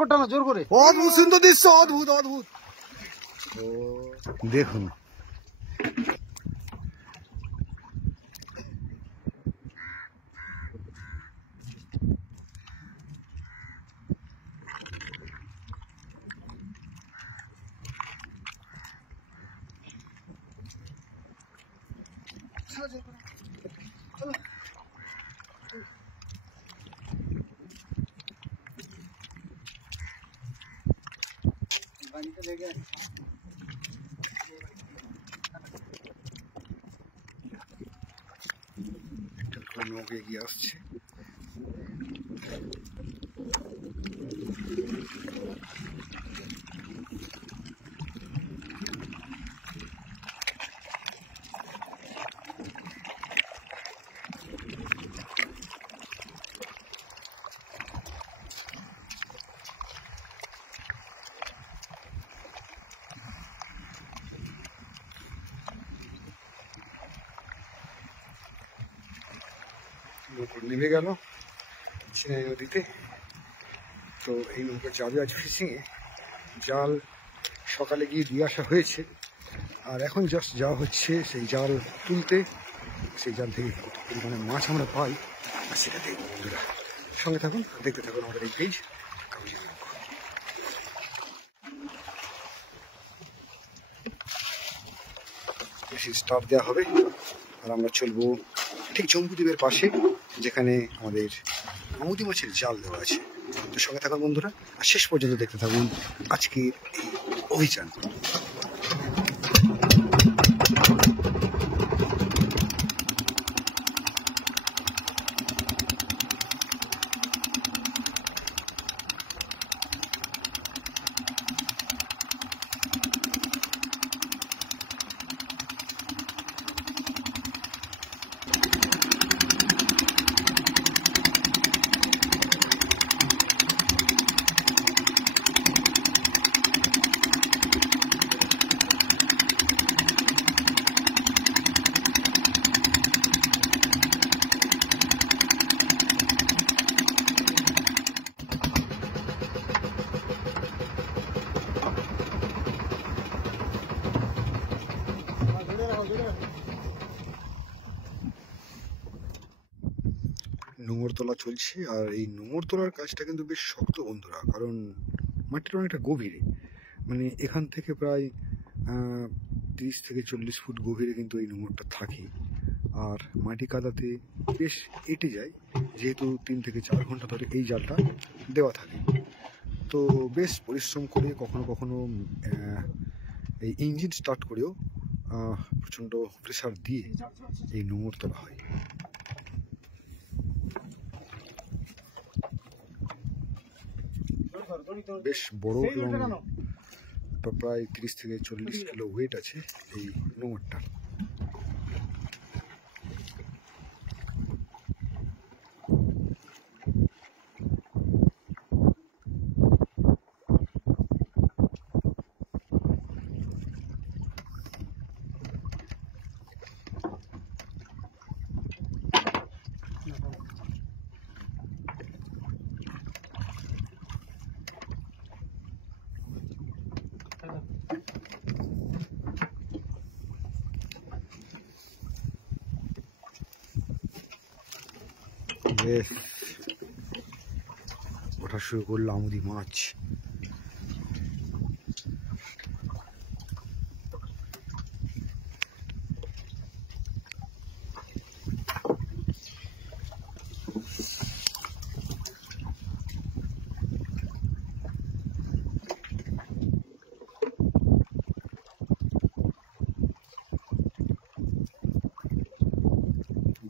করটা না জোর করে। অদ্ভুত সুন্দর দৃশ্য, অদ্ভুত অদ্ভুত। দেখুন নৌকা এগিয়ে আসছে। নৌকা নেমে গেল চিনাই নদীতে। তো এই নৌকা যাবে আজ ফিশিংয়ে। জাল সকালে গিয়ে দিয়ে আসা হয়েছে, আর এখন জাস্ট যাওয়া হচ্ছে সেই জাল তুলতে। সেই জাল থেকে কত পরিমাণে মাছ আমরা পাই আর সেটা দেখবো। বন্ধুরা সঙ্গে থাকুন, দেখতে থাকুন আমাদের এই পেজ কাগজের নৌকা। বেশি স্টার্ট দেওয়া হবে আর আমরা চলবো ঠিক জম্বুদ্বীপের পাশে, যেখানে আমাদের আমুদি মাছের জাল দেওয়া আছে। তো সঙ্গে থাকুন বন্ধুরা, আর শেষ পর্যন্ত দেখতে থাকুন আজকের এই অভিযান। নোঙর তোলা চলছে, আর এই নোঙর তোলার কাজটা কিন্তু বেশ শক্ত বন্ধুরা, কারণ মাটিটা অনেকটা গভীরে। মানে এখান থেকে প্রায় 30 থেকে 40 ফুট গভীরে কিন্তু এই নোঙরটা থাকে, আর মাটি কাদাতে বেশ এঁটে যায়, যেহেতু 3 থেকে 4 ঘন্টা ধরে এই জালটা দেওয়া থাকে। তো বেশ পরিশ্রম করে কখনো কখনো এই ইঞ্জিন স্টার্ট করেও প্রচণ্ড প্রেসার দিয়ে এই নোঙর তোলা হয়। বেশ বড় এবং প্রায় 30 থেকে 40 কিলো ওয়েট আছে এই নোঙরটার। বেশ ওঠা শুরু করলো আমুদি মাছ।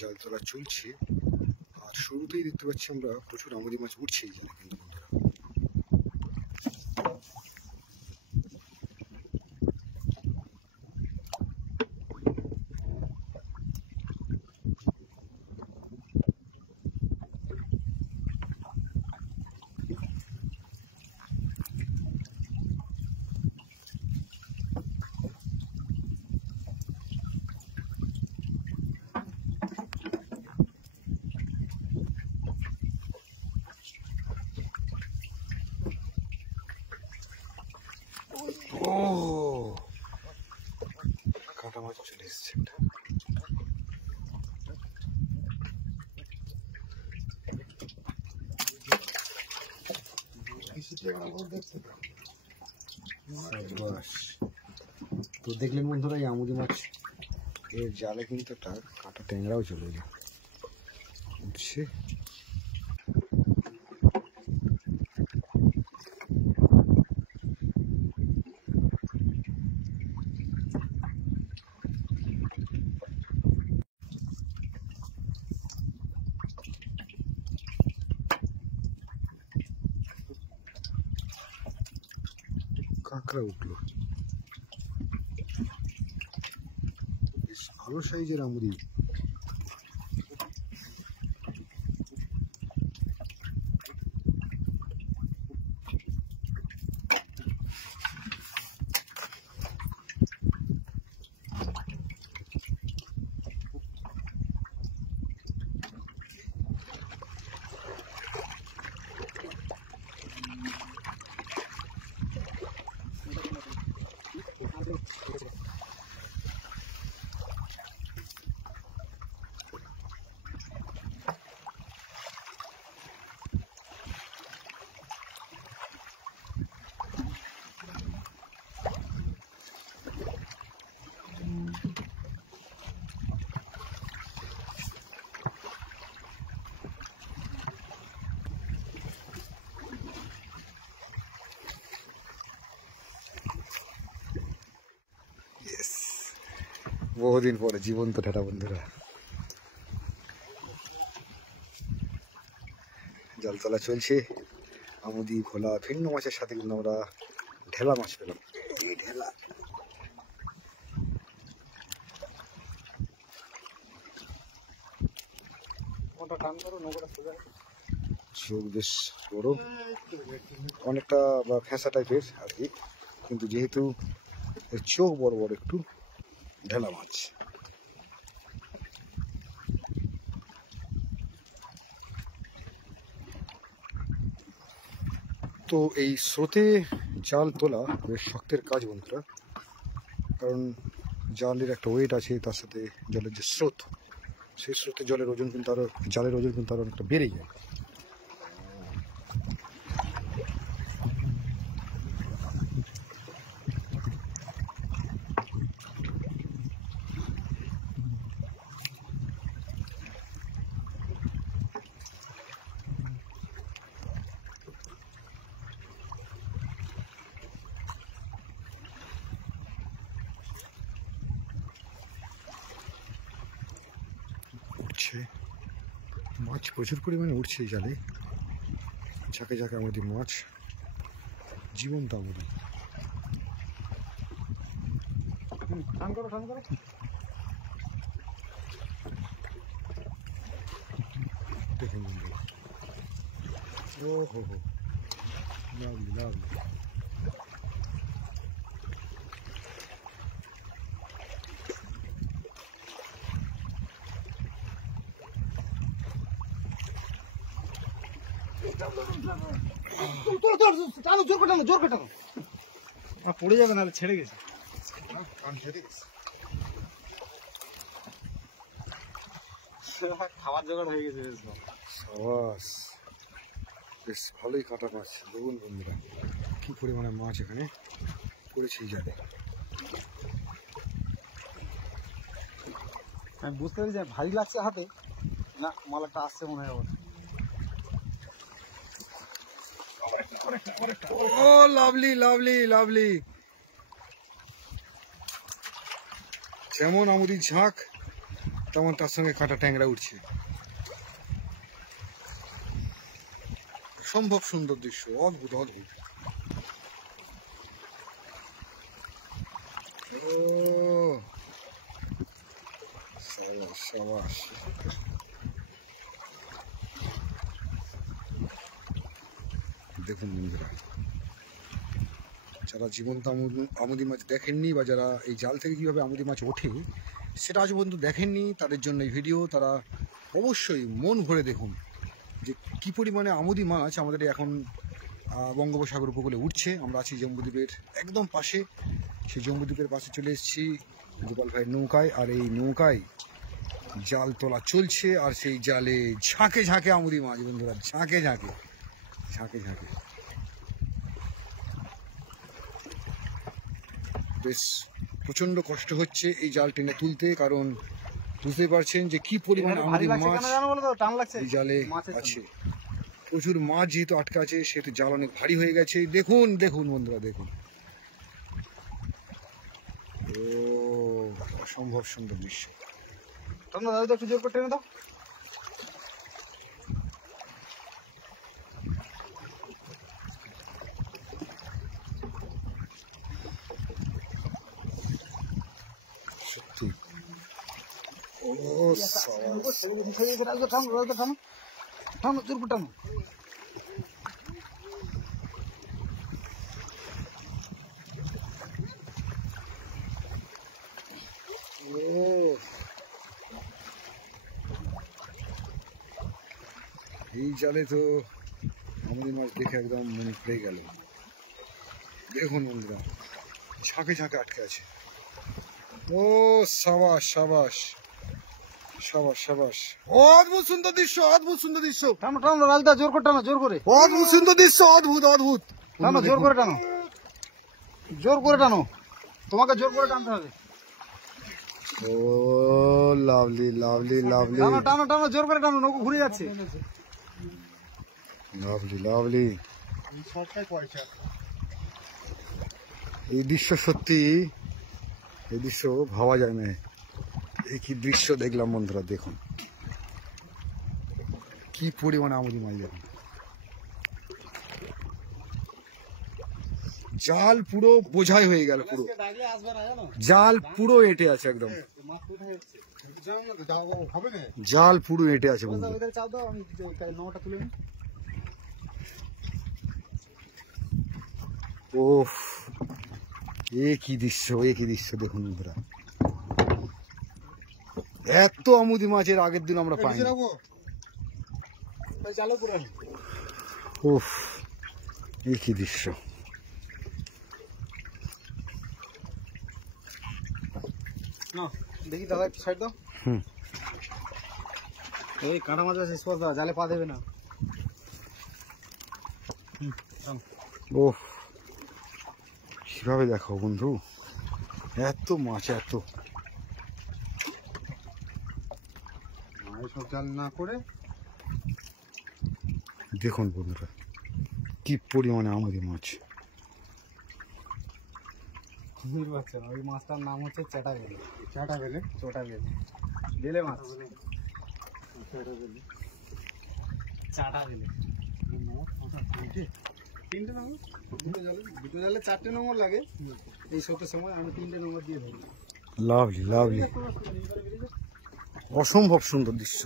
জাল তোলা চলছে, আর শুরুতেই দেখতে পাচ্ছি আমরা প্রচুর আমুদি মাছ উঠছে এই জালে কিন্তু বন্ধুরা। ও কাটা মাছ চলে এসছে একটা। তো দেখলেন বন্ধুরা, এই আমুদি মাছ এর জালে কিন্তু একটা কাটা ট্যাংরাও চলে যায় উঠছে। কাঁকড়া উঠলো, বেশ ভালো সাইজের আমুদি। বহুদিন পরে জীবন্ত ঠেলা বন্ধুরা, জাল তোলা চলছে। আমুদি, ভোলা, ভিন্ন মাছের সাথে কিন্তু আমরা ঢেলা মাছ পেলাম। এই ঢেলা চোখ বেশ বড়, অনেকটা বা ফ্যাঁসা টাইপের আর কি, কিন্তু যেহেতু এর চোখ বড় বড় একটু, ঢেলা মাছ। তো এই স্রোতে জাল তোলা বেশ শক্তের কাজ বন্ধুরা, কারণ জালের একটা ওয়েট আছে, তার সাথে জলের যে স্রোত, সেই স্রোতে জলের ওজন কিন্তু আরো, জালের ওজন কিন্তু আরো অনেকটা বেড়ে যায়। উঠছে মাছ, প্রচুর পরিমাণে উঠছে এই জালে, ঝাঁকে ঝাঁকে আমাদের মাছ, জীবন্ত আমুদি। দেখুন বন্ধুরা, ও হো হো, লাভলি লাভলি। পড়ে যাবে, নাহলে ছেড়ে গেছে, খাবার জোগাড় হয়ে গেছে। সাবাস, বেশ ভালোই কাটা মাছ। দেখুন বন্ধুরা কি পরিমাণে মাছ এখানে পড়েছে এই জালে। আমি বুঝতে পারি যে ভারী লাগছে হাতে, না মাল একটা আসছে মনে হয়। ও লাভলি লাভলি লাভলি, যেমন আমুদির ঝাঁক তেমন তার সঙ্গে কাটা ট্যাংরা উঠছে। সম্ভব সুন্দর দৃশ্য, অদ্ভুত অদ্ভুত। ও সাবাস সাবাস। দেখুন বন্ধুরা, যারা জীবন্ত আমুদি মাছ দেখেননি, বা যারা এই জাল থেকে কীভাবে আমুদি মাছ ওঠে সেটা আজ পর্যন্ত দেখেননি, তাদের জন্য এই ভিডিও। তারা অবশ্যই মন ভরে দেখুন যে কী পরিমাণে আমুদি মাছ আমাদের এখন বঙ্গোপসাগর উপকূলে উঠছে। আমরা আছি জম্বুদ্বীপের একদম পাশে। সেই জম্বুদ্বীপের পাশে চলে এসেছি গোপাল ভাইয়ের নৌকায়, আর এই নৌকায় জাল তোলা চলছে, আর সেই জালে ঝাঁকে ঝাঁকে আমুদি মাছ বন্ধুরা, ঝাঁকে ঝাঁকে ঝাঁকে ঝাঁকে। বেশ প্রচন্ড কষ্ট হচ্ছে এই জাল টেনে তুলতে, কারণ বুঝতে পারছেন যে কি পরিমাণ আমুদি মাছ এই জালে আছে। প্রচুর মাছ যেহেতু আটকা আছে সেহেতু জাল অনেক ভারী হয়ে গেছে। দেখুন দেখুন বন্ধুরা, দেখুন, ও অসম্ভব সুন্দর দৃশ্য। একটু জোর করে টেনে দাও। সত্যি ও টানো জোর করে টানো। এই জালে তো আমুদি মাছ দেখে একদম মনে পড়ে গেল। দেখুন বন্ধুরা, ঝাঁকে ঝাঁকে আটকে আছে। ও সাবাস সাবাস সাবাস সাবাস, অদ্ভুত সুন্দর দৃশ্য, অদ্ভুত সুন্দর দৃশ্য। টানো টানো রাজদা, জোর করে টানো, জোর করে। অদ্ভুত সুন্দর দৃশ্য, অদ্ভুত অদ্ভুত। টানো জোর করে টানো, জোর করে টানো, তোমাকে জোর করে টানতে হবে। ও লাভলি লাভলি লাভলি, টানো টানো টানো, জোর করে টানো, নৌকো ঘুরে যাচ্ছে। Lovely lovely. এই দৃশ্য সত্যি, এই দৃশ্য ভাবা যায় না। এই কি দৃশ্য দেখলাম বন্ধুরা, দেখুন কি পরিমাণে আমুদি মাছ। দেখুন জাল পুরো বোঝাই হয়ে গেল, পুরো জাল পুরো এঁটে আছে একদম, জাল পুরো এঁটে আছে বন্ধু। ওফ, এ কি দৃশ্য, এ কি দৃশ্য দেখুন বন্ধুরা। এত আমুদি মাছের আগের দিন আমরা পাই। ওফ, এ কি দৃশ্য। দেখি দাদা একটু সাইড দাও। এই কাঁটা মাছ আছে, স্পর্শ দাও, জালে পা দেবে না। ওফ, কিভাবে দেখো বন্ধু, এত মাছ, এত সব জাল না করে দেখুন বন্ধুরা কি পরিমাণে আমুদি মাছ। বুঝতে পারছেন, ওই মাছটার নাম হচ্ছে চাটা বেলে। চাটা বেলে, চোটা বেলে, বেলে মাছ, চাটা বেলে। তিনটে নম্বর, দুটো জালে 4টে নম্বর লাগে। এই শোটের সময় আমি 3টে নম্বর দিয়ে ধরি। লাভলি লাভলি, অসম্ভব সুন্দর দৃশ্য।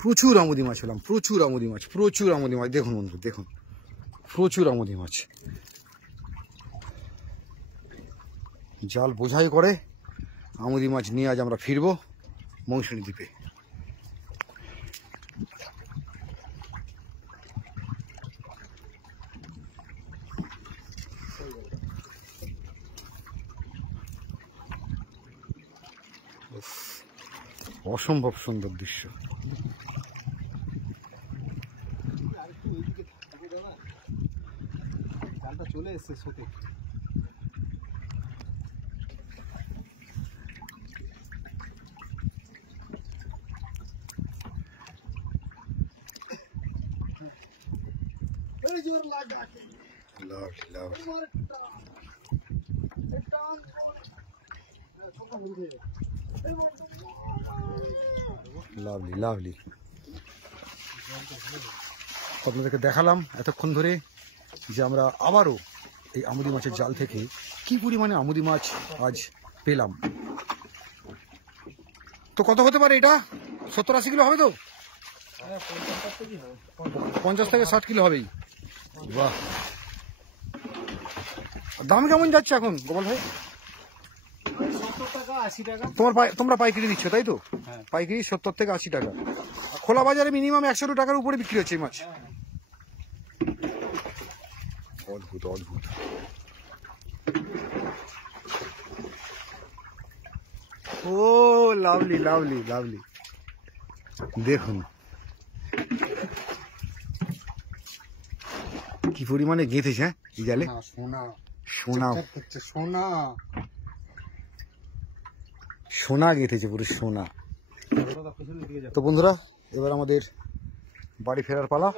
প্রচুর আমুদি মাছ পেলাম, প্রচুর আমুদি মাছ, প্রচুর আমুদি মাছ। দেখুন বন্ধু, দেখুন প্রচুর আমুদি মাছ। জাল বোঝাই করে আমুদি মাছ নিয়ে আজ আমরা ফিরবো মৌসুমী দ্বীপে। অসম্ভব সুন্দর দৃশ্য। জালটা চলে এসছে শোতে। Lovely lovely. আপনাদেরকে দেখালাম এতক্ষণ ধরে যে আমরা আবারও এই আমুদি মাছের জাল থেকে কি পরিমাণে আমুদি মাছ আজ পেলাম। তো কত হতে পারে এটা? 70-80 কিলো হবে তো? 50 থেকে 60 কিলো হবেই। বাহ, দাম কেমন যাচ্ছে এখন গোপাল ভাই? 70 টাকা 80 টাকা। তোমরা পাইকারি দিচ্ছ তাই তো? হ্যাঁ। পাইকারি 70 থেকে 80 টাকা। খোলা বাজারে মিনিমাম 100 টাকার উপরে বিক্রি হচ্ছে এই মাছ। অদ্ভুত অদ্ভুত। ও লাভলি লাভলি লাভলি, দেখুন কি পরিমাণে গেঁথেছে। হ্যাঁ এই জালে সোনা সোনা সোনা সোনা গেঁথেছে, পুরো সোনা। তো বন্ধুরা এবার আমাদের বাড়ি ফেরার পালা।